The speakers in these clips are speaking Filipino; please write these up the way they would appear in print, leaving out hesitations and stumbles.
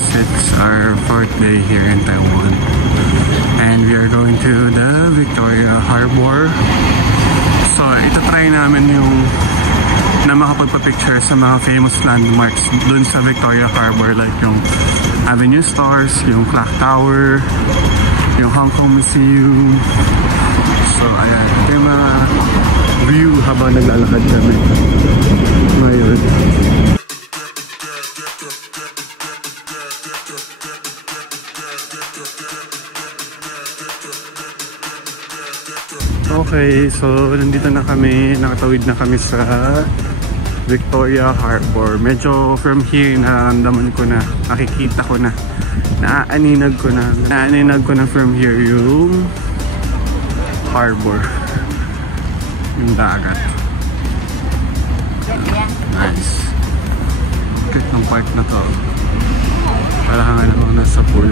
because it's our 4th day here in Taiwan. And we are going to the Victoria Harbor. So, ito try namin yung na makapagpa-picture sa mga famous landmarks dun sa Victoria Harbor, like yung Avenue Stars, yung Clock Tower, yung Hong Kong Museum. So, ayan. Ito yung mga view habang naglalakad kami ngayon. Okay, so nandito na kami, nakatawid na kami sa Victoria Harbor. Medyo from here, nararamdaman ko na, nakikita ko na, naaaninag ko na from here yung harbor, yung dagat. Nice. Cute ng park na to. Parang ako nasa pool.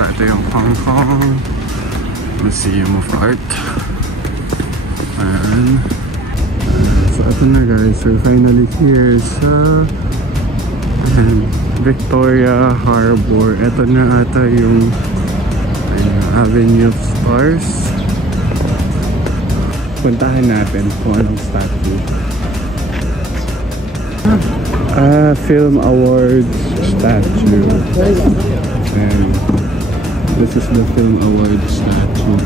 So, ito yung Hong Kong Museum of Art. And so, ito na guys. We're finally here sa Victoria Harbor. Ito na ata yung Avenue of Stars. Puntahan natin kung anong statue. Film Awards statue. And this is the Film Awards statue.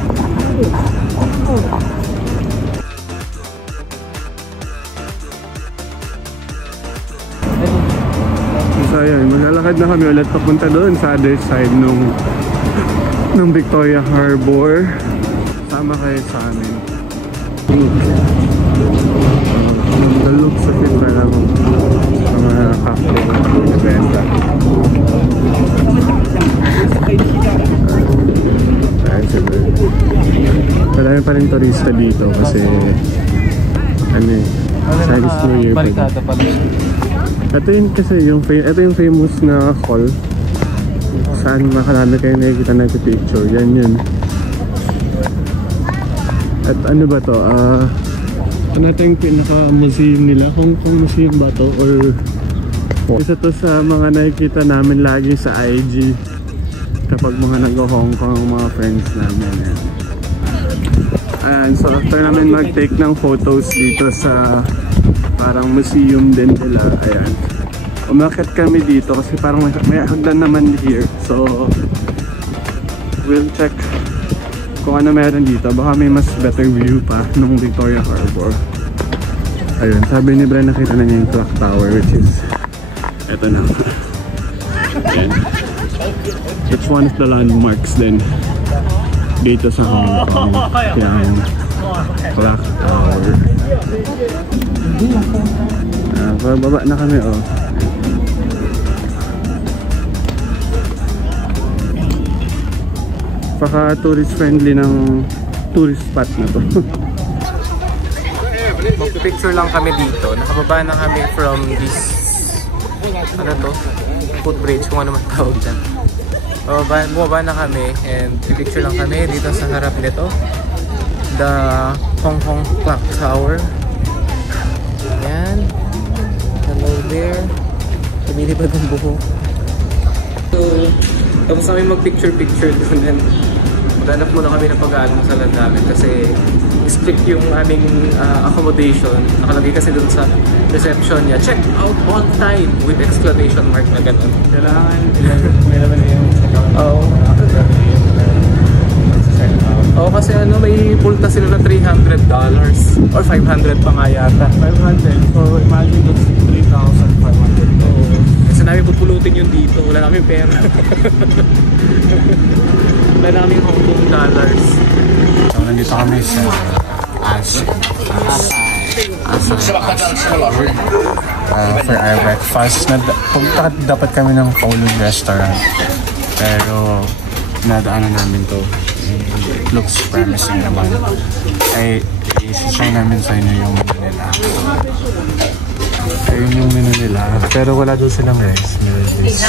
So ayan, maglalakad na kami ulit papunta doon sa other side nung Victoria Harbor. Sama kayo sa amin. The looks of it para sa mga cafe na benta. Marami pa rin turista dito kasi Chinese New Year pa. Ito yung famous na hall saan makarami kayo nakikita nagpipicture. Yan yun. At ano ba to? Ano ito yung pinaka-museum nila? Hong Kong Museum ba to? Or isa to sa mga nakikita namin lagi sa IG kapag mga nag-Hong Kong mga friends namin. And so after namin mag-take ng photos dito sa parang museum din nila, ayan, umakit kami dito kasi parang may hagdan naman here. So we'll check kung ano meron dito. Baka may mas better view pa nung Victoria Harbor. Ayun, sabi ni Bren nakita na niya yung Clock Tower, which is eto na. Ayan. It's one of the landmarks din dito sa Hong Kong. Yung Clock Tower. Pababa na kami, oh. Paka tourist friendly ng tourist spot na to. Magpipicture lang kami dito. Nakababa na kami from this footbridge, kung ano man tawag dyan. Bumaba na kami and pipicture lang kami dito sa harap nito, the Hong Kong Clock Tower. Ayan, hello there. Lumilipad ang buhok. So tapos kami mag-picture doon and maghanap muna kami ng pag-aalmusalan namin kasi strict yung aming accommodation. Nakalagay kasi doon sa reception niya, check out on time with exclamation mark na gano'n. Kailangan may naman na yung check out. Oo, kasi may multa sila na $300 or 500 pa nga yata. 500, so imagine it's 3,500. Kasi namin pupulutin yun dito, wala namin pera. Wala namin Hong Kong dollars. So nandito kami sa Asa for our breakfast. Dapat kami ng Kowloon restaurant, pero nadaanan namin to. It looks promising naman. Ay, isi-show namin sa inyo yung menu nila. Ayun yung menu nila, pero wala doon silang rice. Meron this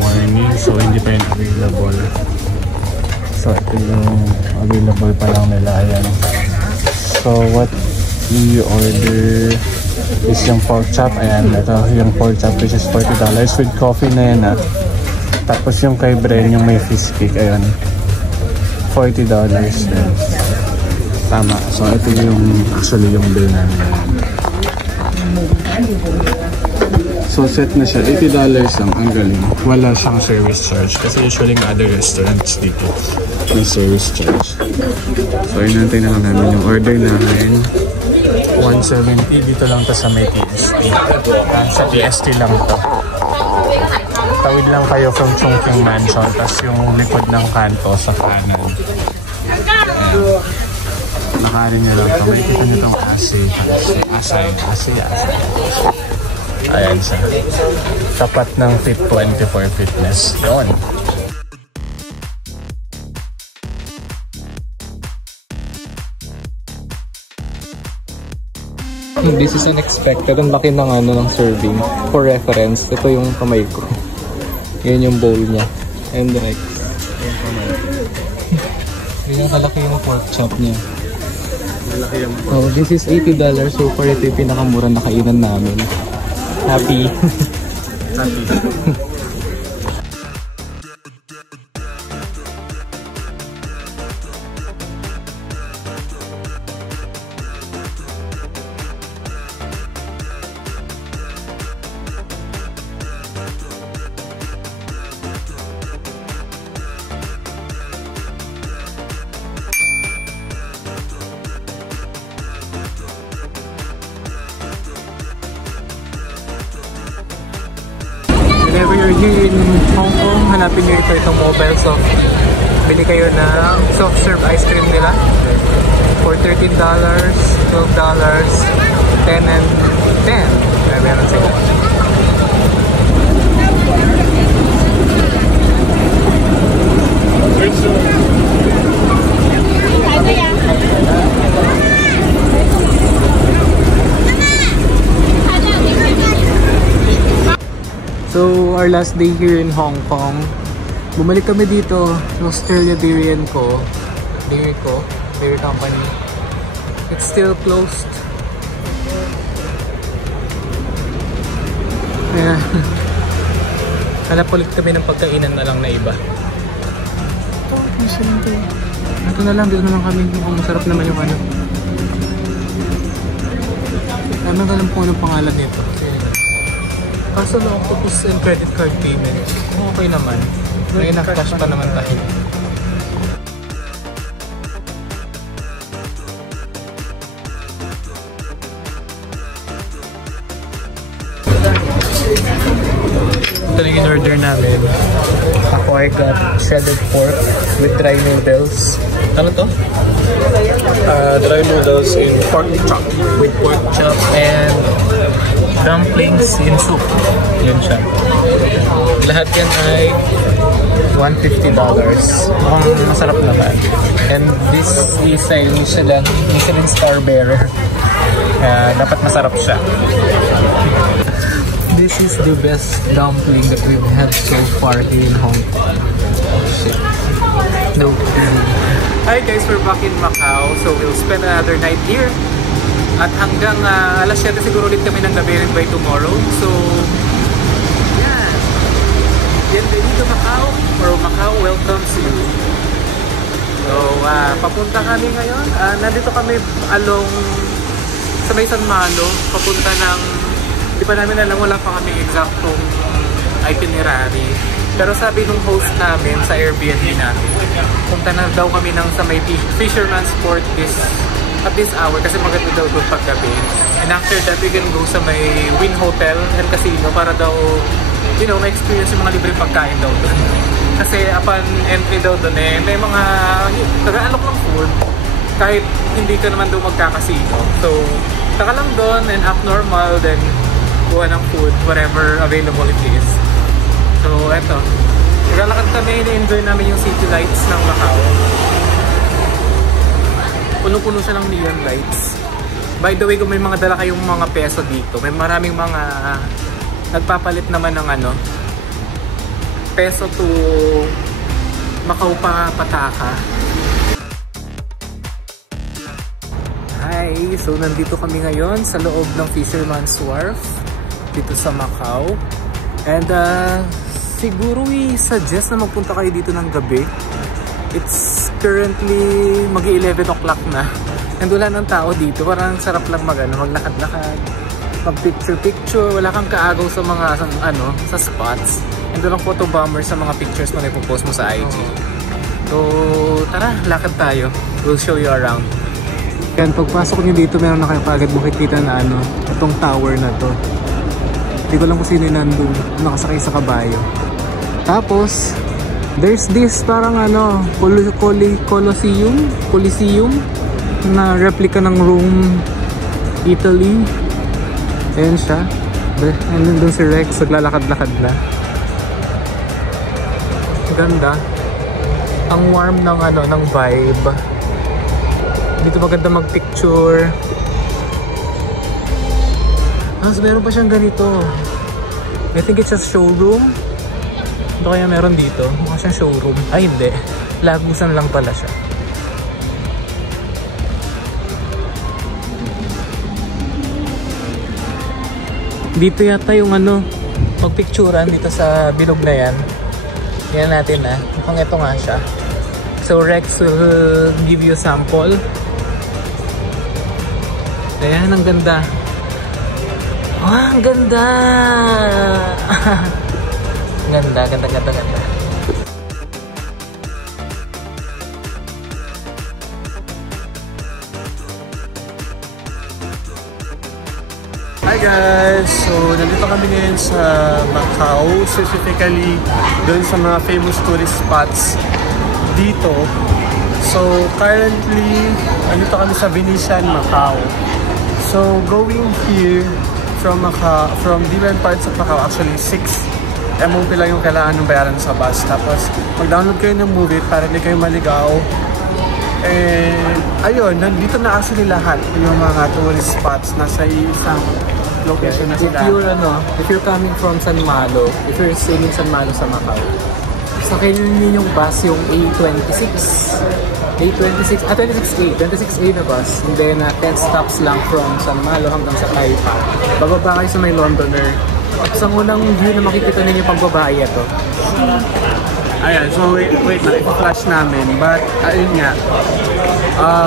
warning, so hindi pa yun available. So ito yung available pa lang nila. Ayan. So what you order is yung pork chop. Ayan, ito yung pork chop which is $40 with coffee na yan. Tapos yung kay Bren, yung may fish cake. Ayan, $40 din. Tama. So ito yung actually yung bill namin. So set na siya, $80 lang, ang galing. Wala siyang service charge kasi usually ng other restaurants dito may service charge. So inantay na lang namin yung order namin. 170 dito lang to sa may TST. Sa TST lang to. Tawid lang kayo from Chongqing Mansion, tapos yung likod ng kanto sa kanan. Nakarin nyo lang to. May kita nyo itong Asay. Ayan siya. Tapat ng Fit24 Fitness. Yun. This is unexpected. Ang laki ng ng serving. For reference, ito yung kamay ko. Yan yung bowl niya. And like, yung kamay. Ganyan kalaki yung pork chop niya. Malaki yung pork. Oh, this is $80. So far, ito yung pinakamura na kainan namin. Happy. Happy. Whenever you're here in Hong Kong, hanapin nyo itong Mobile Soft. Bili kayo ng soft serve ice cream nila for $13, $12, 10 and 10. Meron sila. So, our last day here in Hong Kong, bumalik kami dito ng Australia Dairy Company. It's still closed. Kaya, hanap ulit kami ng pagkainan na lang na iba. Ito na lang, dito na lang kami. Mukhang masarap naman yung ano. Naman alam po anong pangalan nito. Kaso na octopus and credit card payment, okay naman. May nakacash pa naman tayo. Ito na yung order namin. Ako I got shredded pork with dry noodles. Ano to? Dry noodles in pork chop. With pork chop and dumplings in soup. Yun siya. Lahat yan ay $150. Mukhang masarap naman. And this is a Michelin star bearer. Dapat masarap siya. This is the best dumpling that we've had so far here in Hong Kong. Oh shit. No. Hi guys, we're back in Macau. So we'll spend another night here. At hanggang alas 7 siguro ulit kami ng gabi by tomorrow. So, yan. Bienvenido Macau, or Macau welcomes you. So, papunta kami ngayon. Nandito kami along sa may San Malo. Papunta ng, di pa namin alam, wala pa kami exactong itinerary. Pero sabi nung host namin sa Airbnb namin, punta na daw kami ng sa may Fisherman's Port at this hour kasi maganda daw doon paggabi. And after that, we can go sa may Wynn Hotel and Casino para daw, you know, ma-experience yung mga libre pagkain daw doon. Kasi upon entry daw doon may mga taga-alok ng food kahit hindi ka naman daw magkakasino. So, taka lang doon and up normal, then kuha ng food, whatever available it is. So, eto. Maglalakad kami, na-enjoy namin yung city lights ng Macau. Puno-puno siya ng neon lights. By the way, kung may mga dala kayong mga peso dito, may maraming mga nagpapalit naman ng peso to Macau pa Pataka. Hi! Hi! So nandito kami ngayon sa loob ng Fisherman's Wharf dito sa Macau. And siguro i-suggest na magpunta kayo dito ng gabi. It's currently mag-11 o'clock na. And wala ng tao dito. Parang sarap lang maglakad-lakad, mag-picture-picture. Wala kang kaagaw sa mga sa spots. And walang photo bomber sa mga pictures na ipopost mo sa IG. So tara, lakad tayo. We'll show you around. Yan, pagpasok nyo dito, meron na kayo kagad makikita na itong tower na to. Hindi ko lang kung sino yung nandun, nakasakay sa kabayo. Tapos, there's this parang Coliseum na replica ng Rome, Italy. Ayan siya. And nandun si Rex, naglalakad-lakad na. Ganda. Ang warm ng vibe. Dito maganda mag-picture. So meron pa siyang ganito. I think it's a showroom. Ito kaya meron dito. Mukha siyang showroom. Ay hindi. Lagusan lang pala siya. Dito yata yung pagpicturan dito sa bilog na yan. Yan natin mukhang ito nga siya. So Rex will give you a sample. Ayan, ang ganda. Oh, ang ganda! Ganda. Hi guys! So, nandito kami ngayon sa Macau, specifically doon sa mga famous tourist spots dito. So, currently, nandito kami sa Venetian, Macau. So, going here from different parts of Macau, actually 6 MOP lang yung kailangan ng bayaran sa bus. Tapos, mag-download kayo ng Move It para hindi kayo maligaw. And, ayun, nandito na actually lahat yung mga tourist spots nasa isang location na sila. If you're coming from San Malo, if you're staying in San Malo sa Macau, sakay nyo yung bus, yung A26A na bus. And then 10 stops lang from San Malo hanggang sa Taipa. Bababa kayo sa may Londoner. At sa unang view na makikita ninyo pagbaba ay ito. Ayan, so wait na, ipa-flash namin. But, ayun nga,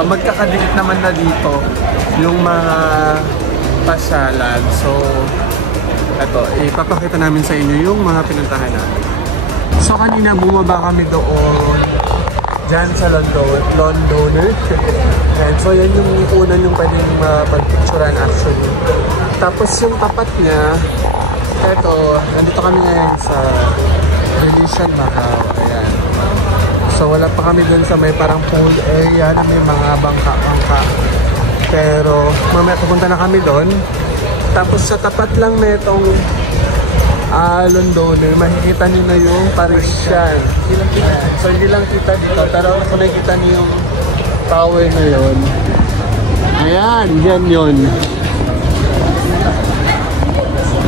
magkakadikit naman na dito yung mga pasyalan. So, ito, ipapakita namin sa inyo yung mga pinuntahan namin. So, kanina bumaba kami doon dyan sa Londoner. And so, yan yung una yung pwedeng mapag-picturean actually. Tapos yung tapat niya, eto, nandito kami ngayon sa Venetian, Macau. Ayan. So, wala pa kami dun sa may parang pool area na may mga bangka-bangka. Pero, mamaya pupunta na kami dun. Tapos, sa tapat lang na itong Londoner, makikita nyo na yung Parisian. So, hindi lang kita dito. Pero, kung nakikita nyo yung tower na yun. Ayan, yan yun.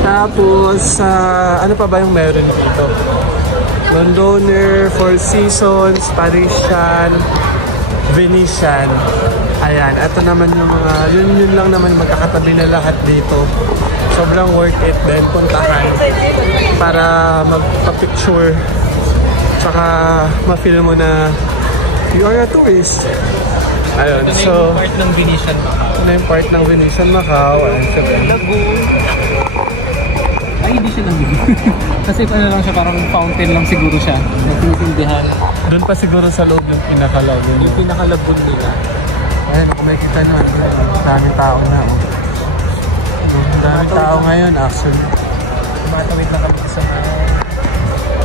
Tapos, ano pa ba yung meron dito? Londoner, Four Seasons, Parisian, Venetian. Ayan, ito naman yung mga, yun lang naman magkakatabi na lahat dito. Sobrang worth it din puntahan para magpa-picture. Tsaka ma-feel mo na you are a tourist. Ayun, so part ng Venetian Macau. Ito na yung part ng Venetian Macau. Lagoon. Ay, hindi siya lagoon. Kasi lang siya, parang fountain lang siguro siya. Nagtitindihan. Doon pa siguro sa loob yung pinakalagoon. Yung pinakalagoon nila. Ayan, kung makikita nyo, daming tao na. Daming tao ngayon actually. Tumatawid na kami sa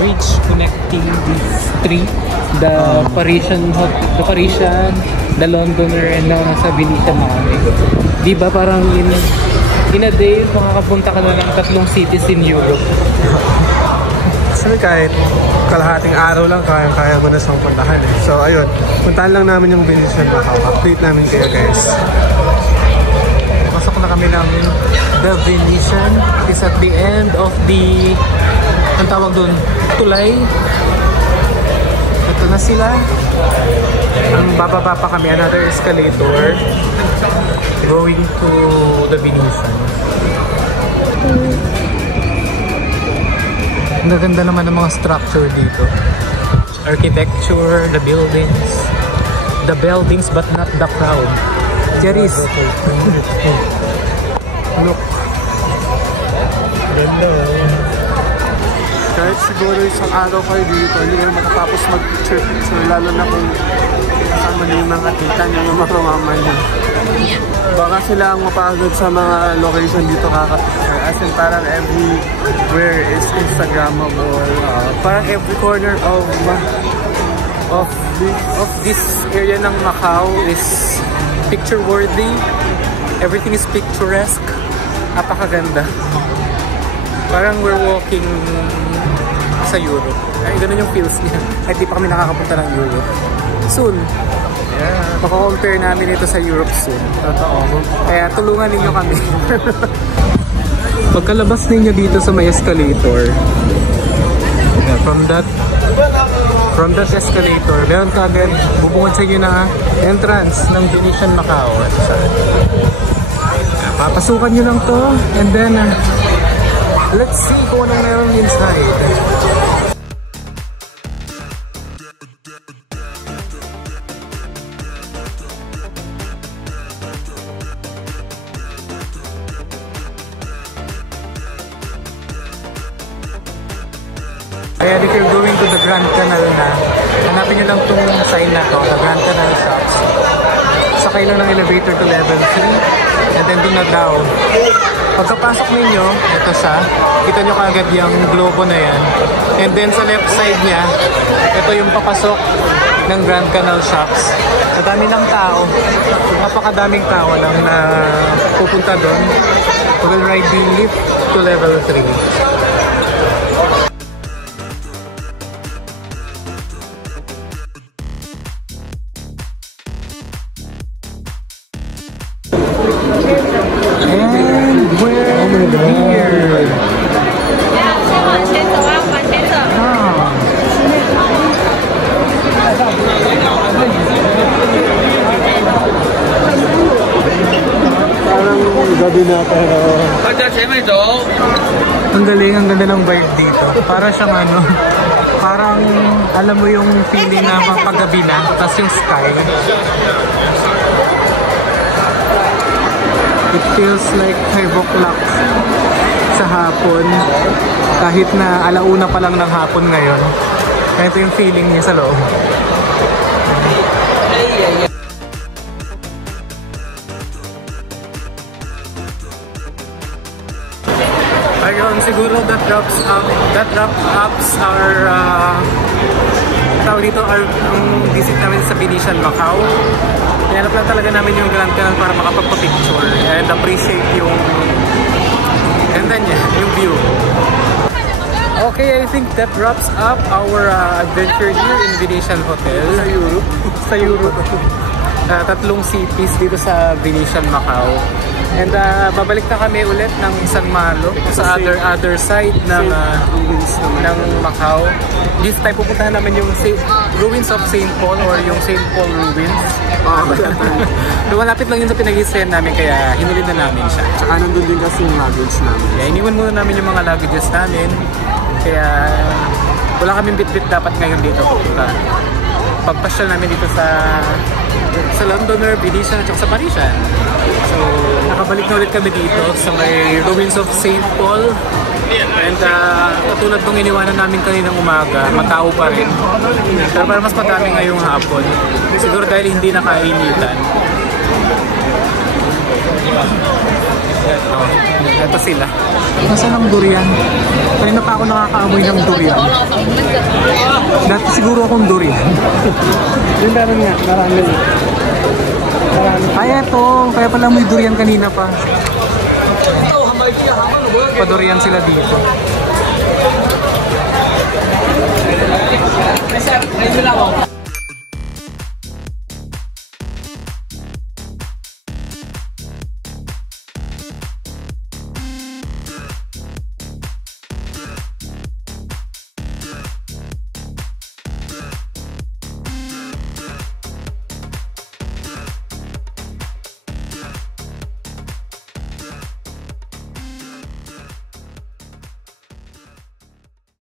bridge connecting these three. The Parisian, the Londoner, and now nasa Venetian Macau. Diba parang in a day, makakapunta ka na ng 3 cities in Europe. Actually, kahit kalahating araw lang, kaya mo na siyang puntahan eh. So, ayun. Puntahan lang namin yung Venetian Macau. Update namin kayo, guys. Pasok na kami ng The Venetian. Is at the end of the, ang tawag doon, tulay. Ito na sila. Ang bababa pa kami, another escalator going to the Venetian. Ang gaganda naman ng mga structure dito. Architecture, the buildings but not the crowd. Jerry's. Look. Ganda. Kahit siguro isang araw kayo dito, hindi na matatapos mag-picture, lalo na kung kasama niyo yung mga tita niyo, yung mga mama niyo. Baka sila ang mapagod sa mga location dito kakapicture. As in parang everywhere is Instagrammable. Parang every corner of this area ng Macau is picture worthy. Everything is picturesque. Napakaganda. Parang we're walking sa Europe. Ay, ganun yung feels niya. Ay, di pa kami nakakapunta ng Europe. Soon. Yeah. Maka-compare namin ito sa Europe soon. Totoo. Kaya tulungan ninyo kami. Pagkalabas ninyo dito sa may escalator, from that escalator, meron ka agad bubungod sa inyo na entrance ng Venetian Macau. Papasukan nyo lang to, and then let's see kung anong meron inside. Kaya if you're going to the Grand Canal na, hanapin nyo lang itong sign na to, the Grand Canal Shops. Sakay lang ng elevator to level 3, and then doon na down. Pagkapasok ninyo, ito siya, kita nyo kaagad yung globo na yan. And then sa left side niya, ito yung papasok ng Grand Canal Shops. Sa dami ng tao, napakadaming tao lang na pupunta doon. We'll ride the lift to level 3. Ang galing, ang ganda ng vibe dito. Para siyang parang alam mo yung feeling na paggabi na, tapos yung sky. It feels like 5 o'clock sa hapon, kahit na alauna pa lang ng hapon ngayon. Ito yung feeling niya sa loob. Ayun, siguro that wraps up our tawag dito, ang visit namin sa Venetian Macau. Hinanap lang talaga namin yung Grand Canal para makapagpa-picture and appreciate yung ganda niya, yung view. Okay, I think that wraps up our adventure here in Venetian Hotel sa Europe. Tatlong cities dito sa Venetian Macau. And babalik na kami ulit ng San Malo sa other side ng Macau. This time pupuntahan namin yung ruins of St. Paul or yung St. Paul ruins. Lumalapit lang yun sa pinag-i-send namin kaya hinuli na namin siya. Tsaka nandun din kasi yung luggage namin. Kaya iniwan muna namin yung mga luggages namin. Kaya wala kaming bit-bit dapat ngayon dito pupunta. Pagpasyal namin dito sa Londoner, Venetian at sa Parisian. So nakabalik na ulit kami dito sa may ruins of St. Paul. And katulad nung iniwanan namin kaninang umaga, matao pa rin. Pero para mas madami ngayong hapon. Siguro dahil hindi nakainitan. Ito sila. Nasaan ang durian? Kanina pa ako nakakaamoy ng durian. Dati siguro akong durian. Yung meron nga, marami. Ay, ito. Kaya pala may durian kanina pa. Padurian sila dito.